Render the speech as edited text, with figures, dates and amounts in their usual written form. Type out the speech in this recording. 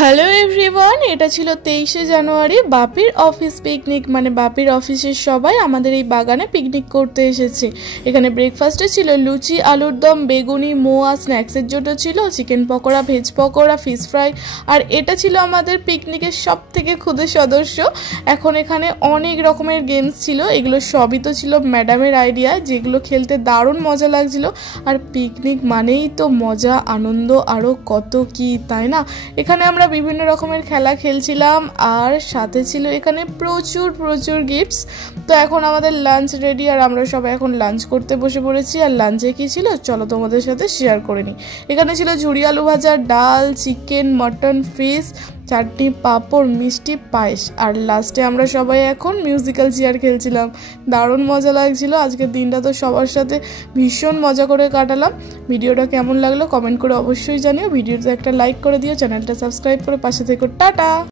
Hello everyone, এটা ছিল 23শে জানুয়ারি বাপির office picnic. মানে বাপির অফিসের সবাই আমাদের এই বাগানে পিকনিক করতে এসেছে। এখানে ব্রেকফাস্টে ছিল লুচি, আলুর দম, বেগুনি, মোয়া। স্ন্যাক্সের জন্য ছিল chicken pakora, veg pakora, fish fry. আর এটা ছিল আমাদের পিকনিকের সব থেকে ক্ষুদে সদস্য। এখন এখানে অনেক রকমের গেমস ছিল, এগুলো সবই তো ছিল ম্যাডামের আইডিয়া, যেগুলো খেলতে দারুণ মজা লাগছিল। আর পিকনিক মানেই তো মজা, আনন্দ, আরও কত কি, তাই না? এখানে আমরা বিভিন্ন রকমের খেলা খেলছিলাম আর সাথে ছিল এখানে প্রচুর প্রচুর গিফটস। তো এখন আমাদের লাঞ্চ রেডি আর আমরা সবাই এখন লাঞ্চ করতে বসে পড়েছি। আর লাঞ্চে কি ছিল চলো তোমাদের সাথে শেয়ার করে নিই। এখানে ছিল ঝুরি আলু ভাজা, ডাল, চিকেন, মটন, ফিশ, চাটনি, পাঁপড়, মিষ্টি, পায়েস। আর লাস্টে আমরা সবাই এখন মিউজিক্যাল চেয়ার খেলছিলাম। দারুণ মজা লাগছিল। আজকের দিনটা তো সবার সাথে ভীষণ মজা করে কাটালাম। ভিডিওটা কেমন লাগলো কমেন্ট করে অবশ্যই জানিও। ভিডিওতে একটা লাইক করে দিও, চ্যানেলটা সাবস্ক্রাইব করে পাশে থেকো। টাটা।